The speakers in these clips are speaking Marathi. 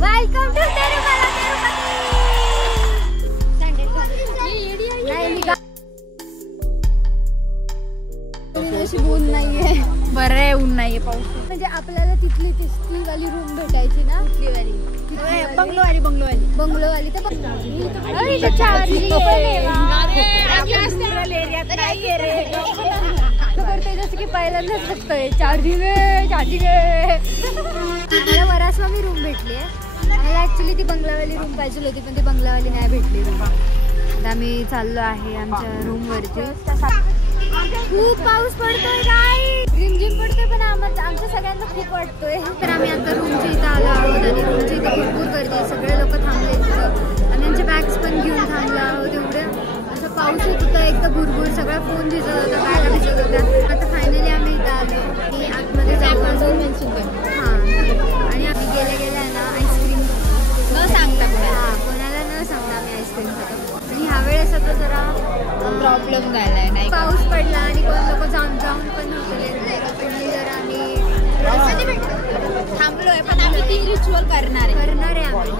वेलकम टू ऊन नाहीये, बरं आहे ऊन नाहीये, पाऊस. म्हणजे आपल्याला तिथली वाली रूम भेटायची ना, बंगलोवाली बंगलोवाली तर करते जसं की पहिल्यांदाच बघतोय चार्जिंग मला वरासवा मी रूम भेटली आहे. मला ऍक्च्युली ती बंगलावाली रूम पाहिजे होती पण ती बंगलावाली नाही भेटली रूम. आता आम्ही चाललो आहे आमच्या रूम वरती. खूप पाऊस पडतोय काय, रिमझिम पडतोय पण आमच्या सगळ्यांना खूप वाटतोय. तर आम्ही आता रूमच्या इथं आलो आहोत आणि रूमच्या इथे भरपूर गर्दी, सगळे लोक थांबले तिथं आणि त्यांचे बॅग्स पण घेऊन थांबलो आहोत. एवढे असं पाऊस होत होता, एकदा भुरभुर, सगळा फोन भिजत होता, बॅगा भिजत होत्या. आता फायनली आम्ही इथं आलो की आतमध्ये जाऊ अजून. हां, आणि आम्ही गेल्या ना आईस्क्रीम न सांगता कोणाला न सांगता आम्ही आईस्क्रीम खातो. आणि ह्यावेळेस आता जरा प्रॉब्लेम झालाय, नाही पाऊस पडला आणि कोण लोक जाऊन पण नव्हते जरा आम्ही थांबलोय. पण आम्ही ती रिच्युअल करणार आहे आम्ही,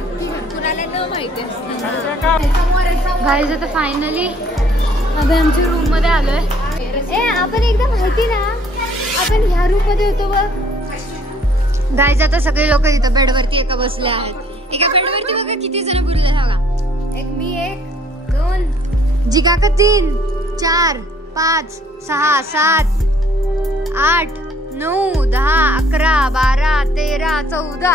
कुणाला न माहिती असते. गाईज आता फायनली आम्ही आमच्या रूम मध्ये आलोय. आपण एकदा माहिती ना आपण ह्या रूम मध्ये होतो बघ. गाईज आता सगळे लोक इथं बेडवरती एका बसले आहेत. एका बेडवरती बघा किती जण बुरले बघा. एक मी, एक दोन, जिगा का 3 4 5 6 7 8 9 10 11 12 13 14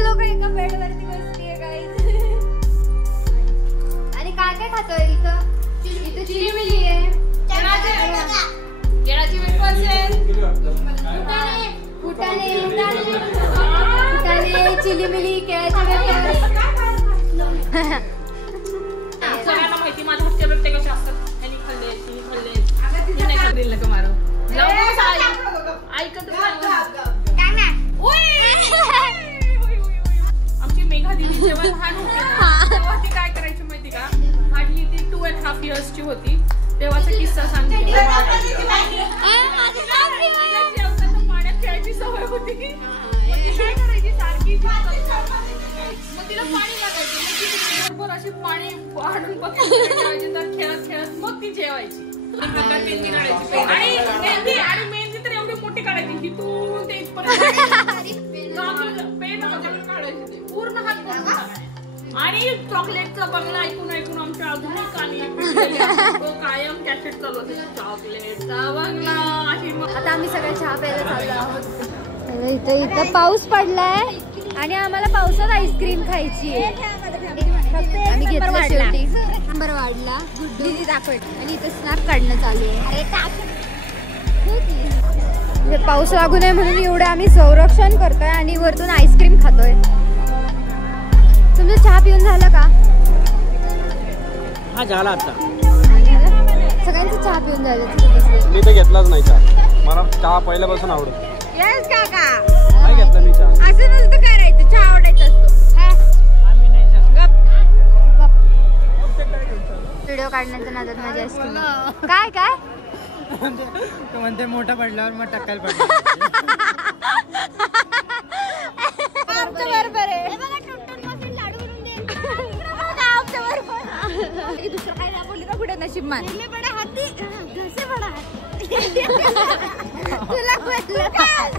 लोक एका बेडवरती बसलीये गाईज. आणि काय काय खातोय इथं? चिलीमिली आहे, केळाची वेफर्स आहे, फुटाणे, चिलीमिली, केळाची वेफर्स. सगळ्यांना माहिती माझ्या हॉस्टेल रट्टे कसे असतात. त्यांनी खाल्ले, तिने खाल्ले, नाही खाल्ले नका मारू. ऐकत आमची मेघा दिदी जेव्हा लहान होती तेव्हा ती काय करायची माहिती का, हार्डली ती 2.5 years ची होती तेव्हाचा किस्सा सांगते. पाण्यात खेळायची सवय होती. काय करायची सारखी मग तिला पाणी लागायचं, बरोबर अशी पाणी वाढून पकडायची तर खेळत खेळत मग ती जेवायची. मेहंदी काढायची आणि मेहंदी तर एवढी मोठी काढायची की तू ते काढायची पूर्ण हात आणि चॉकलेटचा बंगला ऐकून आमच्या अजूनही कानी कायम कॅसेट चालू असेल, चॉकलेटचा बंगला. आता आम्ही सगळे चहा प्यायला चाललो आहोत. इथं पाऊस पडलाय आणि आम्हाला पावसात आईस्क्रीम खायची आहे. आम्ही घेतलं शेवटी. नंबर वाढला दीदी दाखवत आणि इथं स्नॅप काढणं चालू आहे. पाऊस लागू नये म्हणून एवढं आम्ही संरक्षण करतोय आणि वरतून आईस्क्रीम खातोय. तुमचं चहा पिऊन झालं का? हा झाला आता. सगळ्यांचं चहा पिऊन झालं. मी तर घेतलाच नाही चहा, मला चहा पहिल्यापासून आवडतो. येस काका, नाही घेतला मी चहा. असं नसतं करायचं, चहा आवडायचा असतो. व्हिडिओ काढण्याच्या नादात माझी आईस्क्रीम. काय काय तो म्हणते मोठा पडल्यावर मग टक्कायला पडला. आमच्या बरोबर आहे. दुसरं काय नाही बोलली का पुढे नशीब मान हाती तुला म्हटलं काय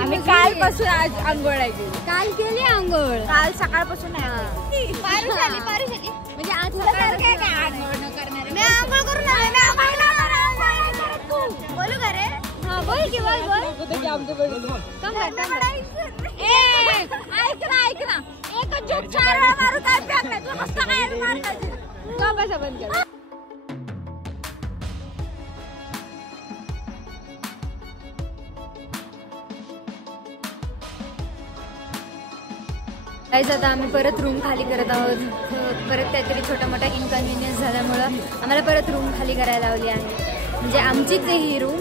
आम्ही कालपासून आज आंघोळ केली. काल केली आंघोळ, काल सकाळपासून म्हणजे आज सकाळ काय आंघोळ न करणार. मी आंघोळ करून बोलू का रे? हा बोल की बोल ऐक ना एक जोक 4 वेळा मारू काय प्याक नाही तू मस्त काय मारता का बसा बंद कर. आता आम्ही परत रूम खाली करत आहोत. परत काहीतरी छोटा मोठा इनकन्व्हिनियन्स झाल्यामुळं आम्हाला परत रूम खाली करायला लावली आहे. म्हणजे आमचीच आहे ही रूम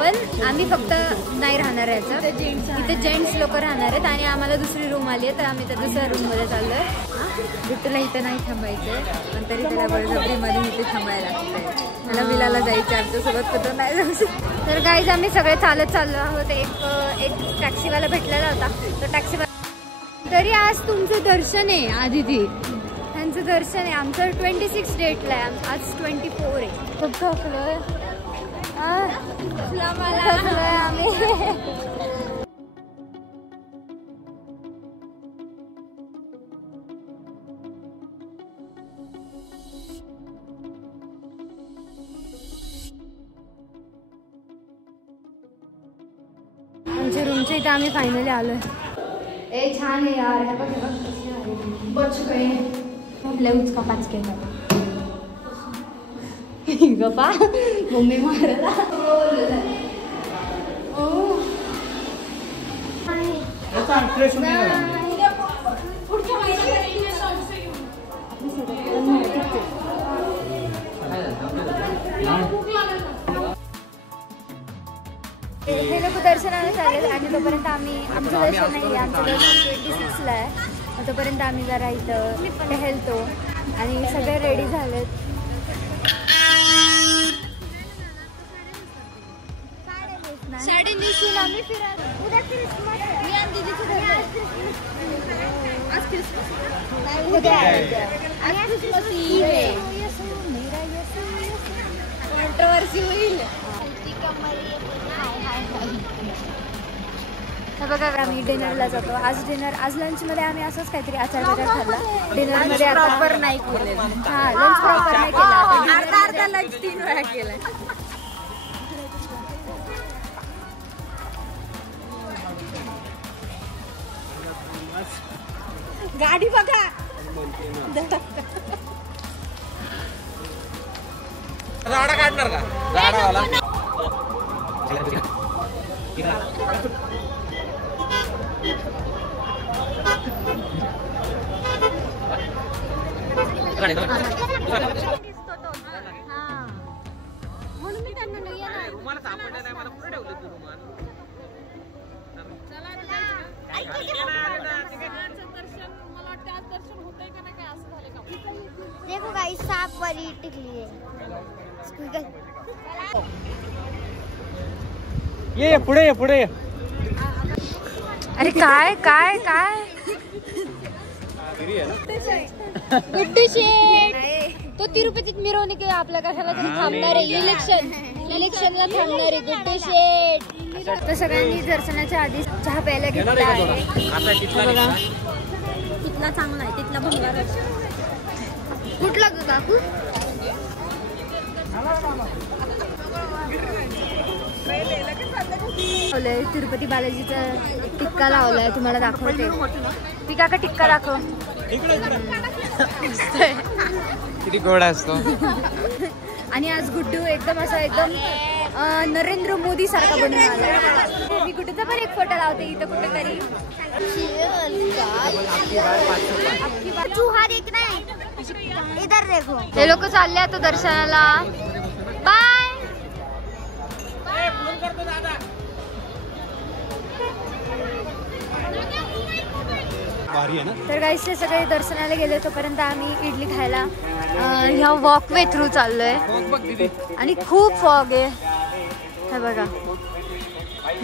पण आम्ही फक्त नाही राहणार याचं, इथे जेंट्स लोक राहणार आहेत आणि आम्हाला दुसरी रूम आली आहे, तर आम्ही त्या दुसऱ्या रूममध्ये चाललो आहे. बिट्टूला इथे नाही थांबायचं आहे, पण तरी त्याला बळजबरीमध्ये इथे थांबायला लागतंय. मला विलाला जायचं आमच्यासोबत, कुठं नाही जाऊ शकत. तर गाईज आम्ही सगळे चालत चाललो आहोत. एक टॅक्सीवाला भेटलेला होता, तो टॅक्सीवाला. तरी आज तुमचं दर्शन आहे आदिती, त्यांचं दर्शन आहे. आमचं 26 डेटला आहे, आज 24 आहे. खूप थकलोय आम्ही. आमच्या रूमच्या इथे आम्ही फायनली आलोय. ए छान आहे यार, हे बघ बच्चू काही लय उचका पाच केला गप्पा मम्मी मारायला. हे लोक दर्शनाला चालले आणि तोपर्यंत आम्ही, आमचं दर्शन नाही, आमचं दर्शन 26ला आहे. तोपर्यंत आम्ही जरा इथं टहलतो आणि सगळे रेडी झालेत. साडे नेसून आम्ही फिरायला. उद्या क्रिसमस आहे. मी आणि दीदीची घरी आज क्रिसमस ईव आहे. कॉन्ट्रोवर्सी होईल. बघा आम्ही डिनरला जातो. आज लंचमध्ये आम्ही असंच काहीतरी आचार खाल्ला. डिनरमध्ये प्रॉपर नाही केलं. हां, लंच प्रॉपर नाही केला. अर्धा लंच 3 वेळा केला. गाडी बघा. गाडा काढणार का? गाडावाला म्हणून मी त्यांना नाही येणार. रुमाला सापडला नाही, मला कुठे ठेवलं तू रुमाल? देखो गाइस, सांप वाली टिकली है. ये पुढे ये, पुढे ये. अरे काय काय काय गुड्डू शेठ, तो तिरुपतीत मिरवणूक आहे, आपल्या कशाला तरी थांबणार आहे. इलेक्शनला थांबणार आहे गुड्डू शेठ. तर सगळ्यांनी दर्शनाच्या आधी चहा प्यायला घेतला आहे. बघा तिथला चांगला आहे, तिथला भंगार. कुठला ग काकू? तिरुपती बालाजीचा टिक्का लावलाय, तुम्हाला दाखवते. ती काका टिक्का दाखव. किती गोड असतो. आणि आज गुड्डू एकदम असा एकदम नरेंद्र मोदी सारखा बनून आला. मी गुड्डूचा पण एक फोटो लावते इथं कुठेतरी. इधर देखो. हे लोक चालले आता दर्शनाला. बाय. तर गाईस ते सगळे दर्शनाला गेले. तोपर्यंत आम्ही इडली खायला ह्या वॉकवे थ्रू चाललोय आणि खूप फॉग आहे. हे बघा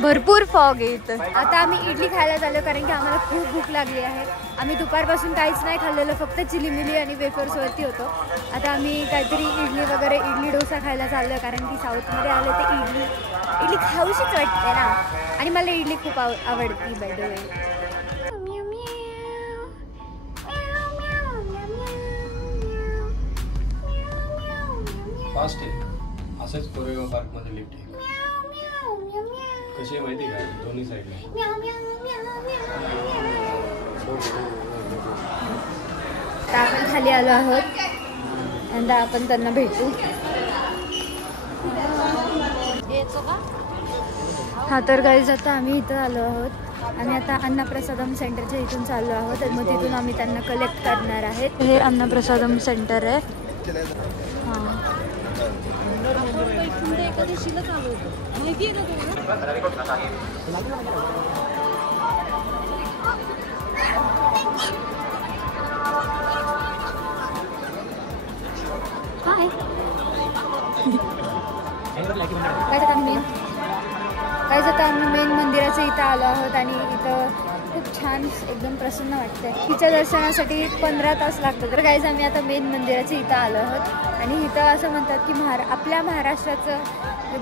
भरपूर फॉग आहे इथं. आता आम्ही इडली खायला चाललो कारण की आम्हाला खूप भूक लागली आहे. आम्ही दुपारपासून काहीच नाही खाल्लेलं, फक्त चिलीमिली आणि वेफर्सवरती होतो. आता आम्ही काहीतरी इडली वगैरे, इडली डोसा खायला चाललो कारण की साऊथमध्ये आले तर इडली खाऊशीच वाटते ना. आणि मला इडली खूप आवडती बाय द वे. फास्ट आहे. असंच कोरेगाव पार्क मध्ये लिफ्ट आहे. कशी आहे माहिती का? दोन्ही साईडला. आपण खाली आलो आहोत. आणि आपण त्यांना भेटू. हा तर गाईज आता आम्ही इथं आलो आहोत. आम्ही आता अन्नप्रसादम सेंटरच्या इथून चाललो आहोत. मग तिथून आम्ही त्यांना कलेक्ट करणार आहेत. हे अन्नप्रसादम सेंटर आहे. हां एकादशीला चालू होतं माहिती आहे का काय जातं आम्ही मेन मंदिराच्या इथं आलो आहोत आणि इथं खूप छान एकदम प्रसन्न वाटतंय. तिच्या दर्शनासाठी 15 तास लागतात. तर काहीच आम्ही आता मेन मंदिराच्या इथं आलो आहोत आणि इथं असं म्हणतात की आपल्या महाराष्ट्राचं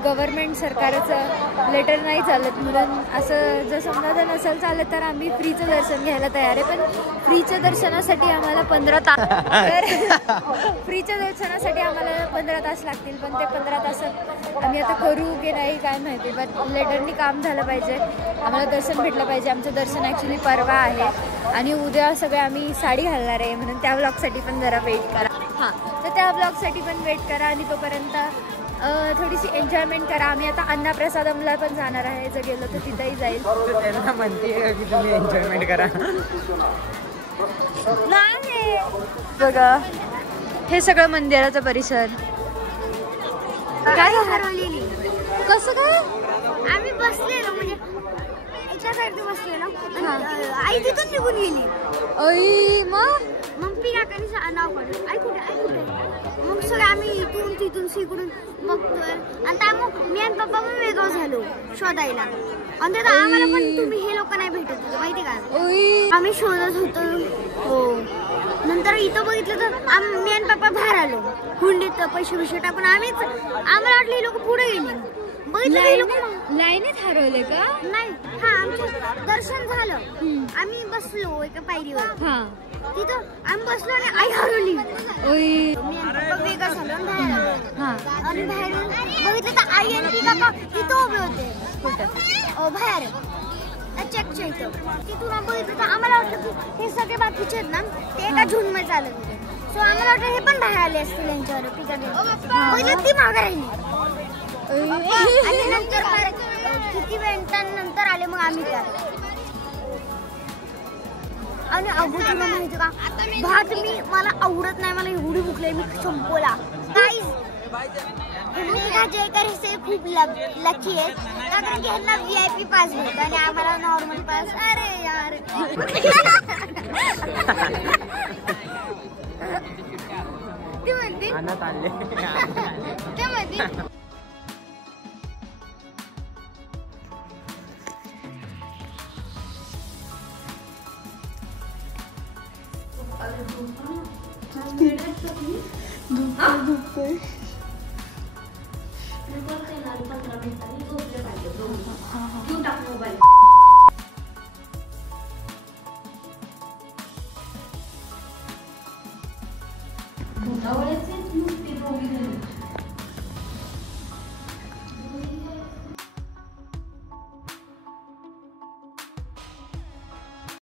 गव्हर्नमेंट सरकारचं लेटर नाही चालत म्हणून असं जर समजा नसेल चालत तर आम्ही फ्रीचं दर्शन घ्यायला तयार आहे. पण फ्रीच्या दर्शनासाठी आम्हाला 15 तास तर फ्रीच्या दर्शनासाठी आम्हाला 15 तास लागतील. पण ते 15 तासात आम्ही आता करू की नाही काय माहिती. बट लेटरनी काम झालं पाहिजे. आम्हाला दर्शन भेटलं पाहिजे. आमचं दर्शन ॲक्च्युली परवा आहे आणि उद्या सगळे आम्ही साडी घालणार आहे म्हणून त्या ब्लॉगसाठी पण जरा वेट करा. हां तर त्या ब्लॉगसाठी पण वेट करा आणि तोपर्यंत थोडीशी एन्जॉयमेंट करा. आम्ही आता अन्नप्रसादमला पण जाणार आहे. जर गेलो तर तिथंही जाईल. त्यांना म्हणते की तुम्ही एन्जॉयमेंट करा. नाही बघा हे सगळं मंदिराचा परिसर काय हरवलेली. कसं काय आम्ही बसलेलो म्हणजे एका साईड बसलेलो आई तिथून निघून गेली. मग पिकाकाने नाव काढलं आई कुठे मग सगळं आम्ही इथून तिथून शिकडून बघतोय आणि त्यामुळे मी आणि पप्पा पण वेगळं झालो शोधायला. आणि त्यात आम्हाला पण तुम्ही हे लोक नाही भेटत होते माहिती का. आम्ही शोधत होतो. हो नंतर इथं बघितलं तर मी आणि पप्पा बाहेर आलो हुंडीत पैसे टाकून. आम्हाला वाटलं हे लोक पुढे गेले. बघितलं हे लोक लाईनीत हरवले का नाही. हा आमचं दर्शन झालं. आम्ही बसलो एका पायरीवर. तिथं आम्ही बसलो आणि आई हरवली. मी वेगळं झालो आणि बाहेर बघितलं तर आई आणि पिका तिथं उभे होते. कुठं बाहेर चेकच्या इथं. तिथून बघितलं तर आम्हाला वाटलं की हे सगळे बाकीचे आहेत ना ते एका झुंडमध्ये चालत होते. सो आम्हाला वाटलं हे पण बाहेर आले असतील यांच्यावर पिका बघितलं ती मागं राहिली. आणि नंतर किती मिनिटांनंतर आले मग आम्ही त्या. आणि अगोदर तुला माहिती का भात मी मला आवडत नाही. मला एवढी भूक लागली मी संपवला. जयकर हे खूप लकी आहेत कारण की ह्यांना VIP पास भेटतो आणि आम्हाला नॉर्मल पास. अरे यार ते म्हणते